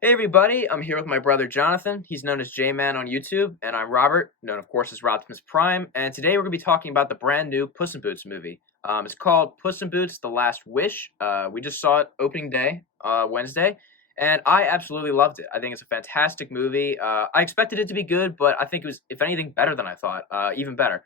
Hey everybody, I'm here with my brother Jonathan. He's known as J-Man on YouTube, and I'm Robert, known of course as Optimus Prime. And today we're going to be talking about the brand new Puss in Boots movie. It's called Puss in Boots: The Last Wish. We just saw it opening day, Wednesday, and I absolutely loved it. I think it's a fantastic movie. I expected it to be good, but I think it was, if anything, better than I thought. Even better.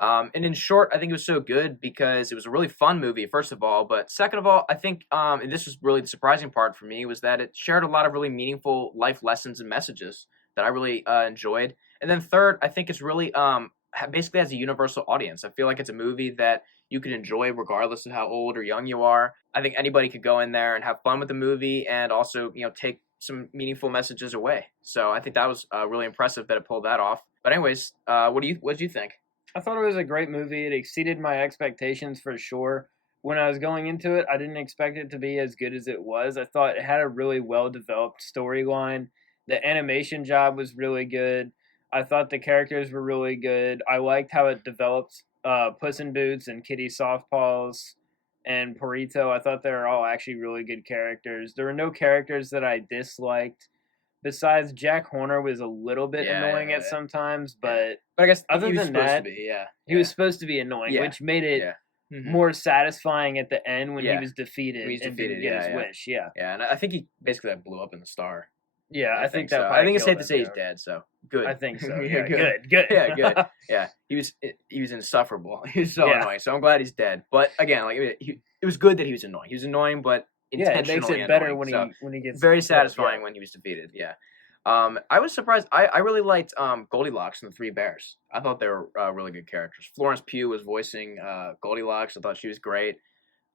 And in short, I think it was so good because it was a really fun movie, first of all. But second of all, I think, and this was really the surprising part for me, was that it shared a lot of really meaningful life lessons and messages that I really enjoyed. And then third, I think it's really basically has a universal audience. I feel like it's a movie that you can enjoy regardless of how old or young you are. I think anybody could go in there and have fun with the movie and also, take some meaningful messages away. So I think that was really impressive that it pulled that off. But anyways, what did you think? I thought it was a great movie. It exceeded my expectations for sure. When I was going into it, I didn't expect it to be as good as it was. I thought it had a really well developed storyline. The animation job was really good. I thought the characters were really good. I liked how it developed Puss in Boots and Kitty Softpaws and Burrito. I thought they were all actually really good characters. There were no characters that I disliked. Besides, Jack Horner was a little bit Yeah, annoying yeah, at yeah. sometimes, Yeah. but But I guess other he was than supposed to that, be, yeah, he yeah, was supposed to be annoying, yeah, which made it yeah. Mhm. more satisfying at the end when he Yeah, was defeated when he's and didn't defeated, get yeah, his yeah. wish. Yeah, Yeah, and I think he basically, like, blew up in the star. yeah, I I think think so. that I probably think it's safe killed to him. say he's Yeah, dead, so I good. think so. Yeah, Yeah, good. good, good. Yeah, good. Yeah, he was insufferable. He was so Yeah, annoying, so I'm glad he's dead. But again, like, it was good that he was annoying. He was annoying, but yeah, it makes intentionally it better annoying, when so he gets very killed. Yeah, satisfying when he was defeated, yeah. I was surprised. I really liked Goldilocks and the Three Bears. I thought they were really good characters. Florence Pugh was voicing Goldilocks. I thought she was great.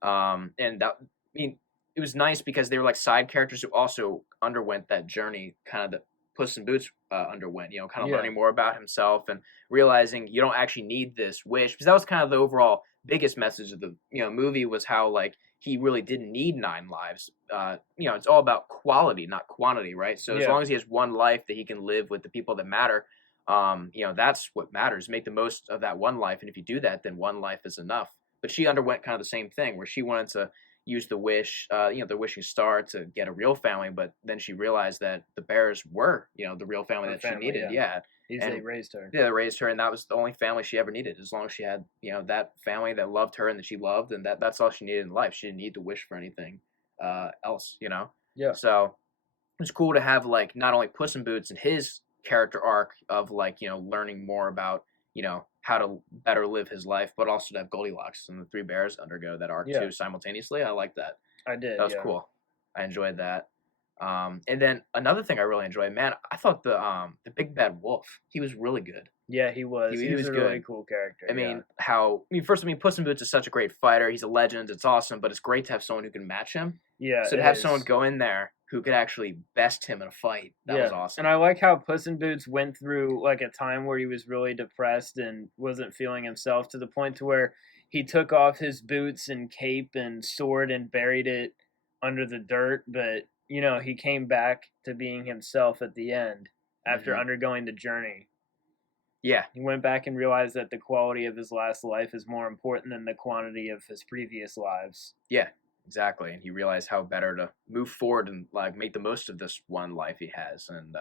And that, I mean, it was nice because they were like side characters who also underwent that journey, kind of that Puss in Boots underwent. Kind of yeah, learning more about himself and realizing you don't actually need this wish, because that was kind of the overall biggest message of the movie, was how like he really didn't need 9 lives. It's all about quality, not quantity, right? So as yeah. long as he has one life that he can live with the people that matter, that's what matters. Make the most of that one life, and if you do that, then one life is enough. But she underwent kind of the same thing, where she wanted to use the wish, the wishing star, to get a real family, but then she realized that the bears were, the real family Her that she family. needed. Yeah, Yeah, they and raised her. yeah, they raised her, and that was the only family she ever needed. As long as she had, that family that loved her and that she loved, and that's all she needed in life. She didn't need to wish for anything else. Yeah, So it's cool to have like not only Puss in Boots and his character arc of like learning more about how to better live his life, but also to have Goldilocks and the Three Bears undergo that arc yeah, too simultaneously. I like that. I did. That was Yeah, cool. I enjoyed that. And then another thing I really enjoyed, man, I thought the big bad wolf, he was really good. yeah. He was. He He was was a really good. cool character. I Yeah, mean, Puss in Boots is such a great fighter. He's a legend. It's awesome, but it's great to have someone who can match him. yeah. So to It have someone is. go in there who could actually best him in a fight, that was Yeah, and awesome. I like how Puss in Boots went through like a time where he was really depressed and wasn't feeling himself, to the point to where he took off his boots and cape and sword and buried it under the dirt. But he came back to being himself at the end after Hmm. undergoing the journey. Yeah, He went back and realized that the quality of his last life is more important than the quantity of his previous lives. yeah, exactly. And he realized how better to move forward and like make the most of this one life he has, and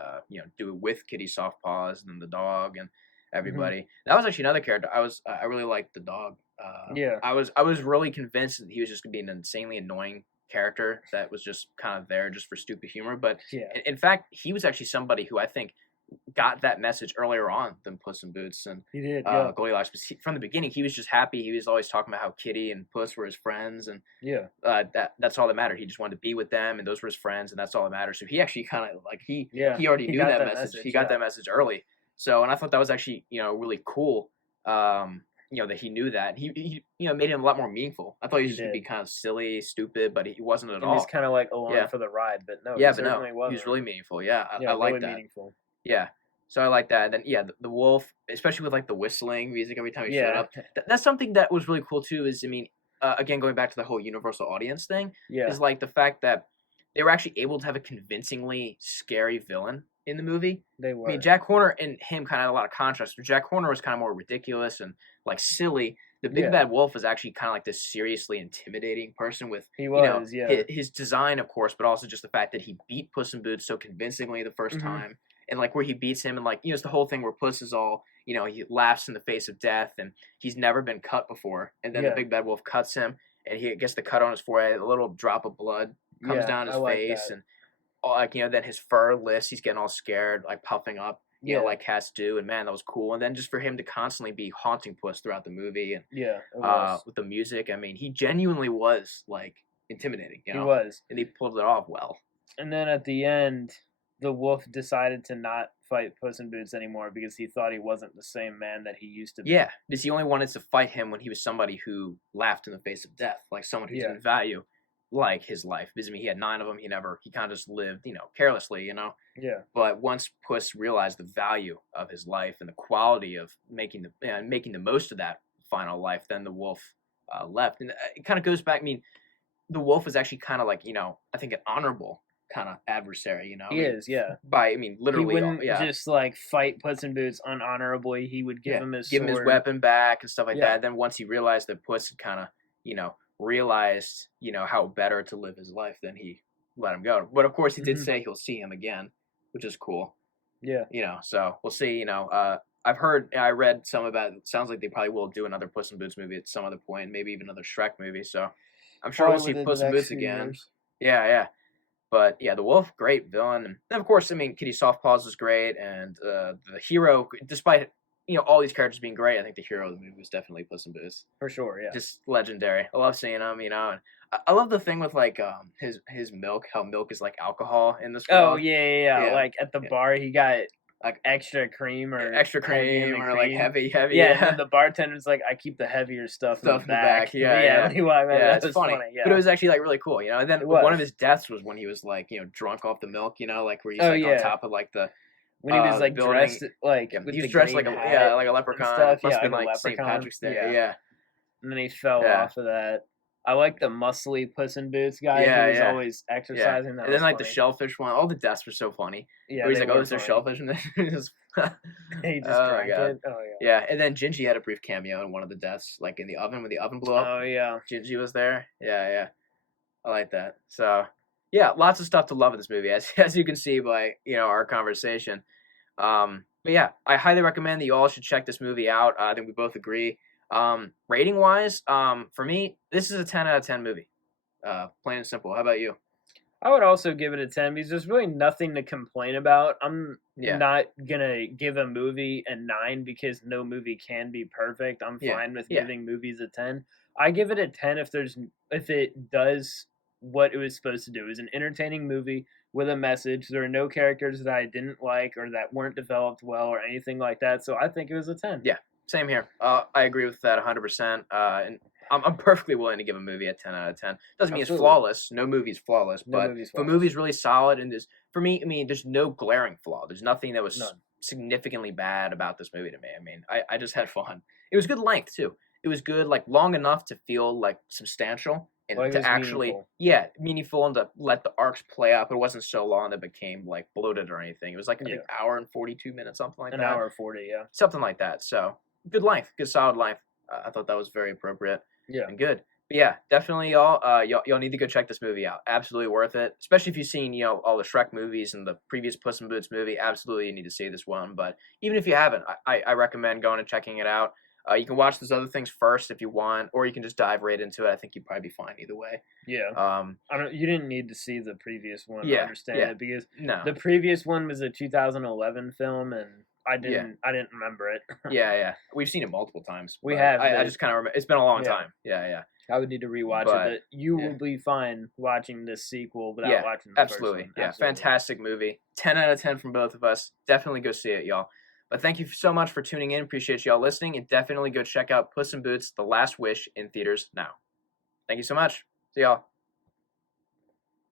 do it with Kitty Softpaws and the dog and Hmm. everybody. That was actually another character. I really liked the dog. Yeah, I was really convinced that he was just gonna be an insanely annoying character that was just kind of there just for stupid humor. But yeah, in fact, he was actually somebody who I think got that message earlier on than Puss in Boots and he did. Yeah, Goldilocks. But from the beginning, he was just happy. He was always talking about how Kitty and Puss were his friends, and yeah, that's all that mattered. He just wanted to be with them, and those were his friends, and that's all that matters. So he actually kind of like yeah. he already He knew got that that message. He message. got Yeah, that message early. So, and I thought that was actually really cool. That he knew that. He made him a lot more meaningful. I thought he he was just gonna be did. kind of silly, stupid, but he wasn't at And he's all. kind of like along Yeah, for the ride, but no, he yeah, but no, certainly he was wasn't. really meaningful. Yeah, I Yeah, really like that. meaningful. Yeah. So I like that. And then yeah, the wolf, especially with like the whistling music every time he showed Yeah, up. That's something that was really cool too. Is I mean, again going back to the whole universal audience thing, yeah, is like the fact that they were actually able to have a convincingly scary villain in the movie. they I mean, were. Jack Horner and him kind of had a lot of contrast. Jack Horner was kind of more ridiculous and like silly, the big Yeah, bad wolf was actually kind of like this seriously intimidating person with, he you know, was. Yeah. his design, of course, but also just the fact that he beat Puss in Boots so convincingly the first Hmm. time, and like where he beats him, and like, it's the whole thing where Puss is all, he laughs in the face of death, and he's never been cut before, and then the Yeah. big bad wolf cuts him, and he gets the cut on his forehead, a little drop of blood comes Yeah. down I his like face, that. and like, then his fur lifts, he's getting all scared, like puffing up, Yeah. like cats do, and man, that was cool. And then just for him to constantly be haunting Puss throughout the movie, and Yeah. It was. with the music, I mean, he genuinely was like intimidating, He was. and he pulled it off well. And then at the end, the wolf decided to not fight Puss in Boots anymore because he thought he wasn't the same man that he used to be. Yeah, because he only wanted to fight him when he was somebody who laughed in the face of death, like someone who Yeah. didn't value like his life. Because I mean, he had 9 of them. He kind of just lived, carelessly, Yeah. But once Puss realized the value of his life and the quality of making the most of that final life, then the wolf left, and it kind of goes back. I mean, the wolf was actually kind of like, I think an honorable kind of adversary. I He mean, is. Yeah. He literally, wouldn't yeah, just like fight Puss in Boots unhonorably. He would give yeah, him his give him his sword. weapon back and stuff like Yeah. that. Then once he realized that Puss had kind of, realized, how better to live his life, then he let him go. But of course, he did Hmm. say he'll see him again, which is cool. Yeah. So we'll see. I've heard, I read some about. It sounds like they probably will do another Puss in Boots movie at some other point, maybe even another Shrek movie. So I'm sure we'll Probably see within the Puss in next Boots few again. years. Yeah, yeah. But yeah, the wolf, great villain, and then of course, I mean, Kitty Softpaws was great, and the hero, despite all these characters being great, I think the hero of the movie was definitely Puss in Boots. For sure. Yeah. Just legendary. I love seeing him, and I love the thing with like his milk, how milk is like alcohol in this Oh world. yeah. Yeah, Like at the yeah. bar, he got Like extra cream or extra heavy in cream the or like cream. heavy, Yeah, and yeah. then the bartender's like, "I keep the heavier stuff in the Stuff in the back. back." Yeah, Yeah, yeah. when he walked by, Yeah, that it's was funny. funny. But it Yeah, was actually like really cool, And then it one of was. his deaths was when he was like, drunk off the milk, like where he's Oh like on yeah, top of like the when he was like building. dressed like Yeah, with he the was dressed green like a hat like a and leprechaun. stuff. Must Yeah, have been like a like St. leprechaun. Patrick's Day. Yeah, Yeah. and then he fell Yeah. off of that. I like the muscly Puss in Boots guy Yeah, who was yeah. always Yeah. exercising. That And then was like the funny. shellfish one, all the deaths were so funny. Yeah, Where he's they like, "Oh, were is there funny. shellfish?" And then he just He just oh my drank god. it. Oh yeah. Yeah, and then Gingy had a brief cameo in one of the deaths, like in the oven when the oven blew up. Oh yeah. Gingy was there. Yeah, yeah. I like that. So, yeah, lots of stuff to love in this movie, as as you can see by our conversation. But yeah, I highly recommend that you all should check this movie out. I think we both agree. Rating wise, for me, this is a 10 out of 10 movie. Plain and simple. How about you? I would also give it a 10 because there's really nothing to complain about. I'm Yeah, not gonna give a movie a 9 because no movie can be perfect. I'm yeah, fine with yeah, giving movies a 10. I give it a 10 if it does what it was supposed to do. It was an entertaining movie with a message. There are no characters that I didn't like or that weren't developed well or anything like that. So I think it was a 10. yeah. Same here. I agree with that 100%. And I'm perfectly willing to give a movie a 10 out of 10. Doesn't mean it's Absolutely. flawless. No movie's flawless, No but movie's if a flawless. movie's really solid and there's for me, I mean, there's no glaring flaw. There's nothing that was None. significantly bad about this movie to me. I mean, I just had fun. It was good length too. It was good, like long enough to feel like substantial and Like it to was actually, meaningful. yeah, meaningful and to let the arcs play out. But it wasn't so long that it became like bloated or anything. It was like I think Yeah. hour and 42 minutes, something like An that. hour 40, yeah. Something like that. So good length, good solid length. I thought that was very appropriate Yeah. and good. But yeah, definitely y'all need to go check this movie out. Absolutely worth it. Especially if you've seen, all the Shrek movies and the previous Puss in Boots movie. Absolutely you need to see this one. But even if you haven't, I recommend going and checking it out. You can watch those other things first if you want, or you can just dive right into it. I think you'd probably be fine either way. Yeah. You didn't need to see the previous one to Yeah, understand yeah. it because No. the previous one was a 2011 film and I Yeah. didn't remember it. Yeah, yeah. We've seen it multiple times. We but have, I but- just kind of remember. It's been a long Yeah. time. Yeah, yeah. I would need to rewatch But, it, but you yeah. will be fine watching this sequel without Yeah, watching the absolutely. first one. Yeah, Absolutely. fantastic movie. 10 out of 10 from both of us. Definitely go see it, y'all. But thank you so much for tuning in. Appreciate y'all listening. And definitely go check out Puss in Boots: The Last Wish in theaters now. Thank you so much. See y'all.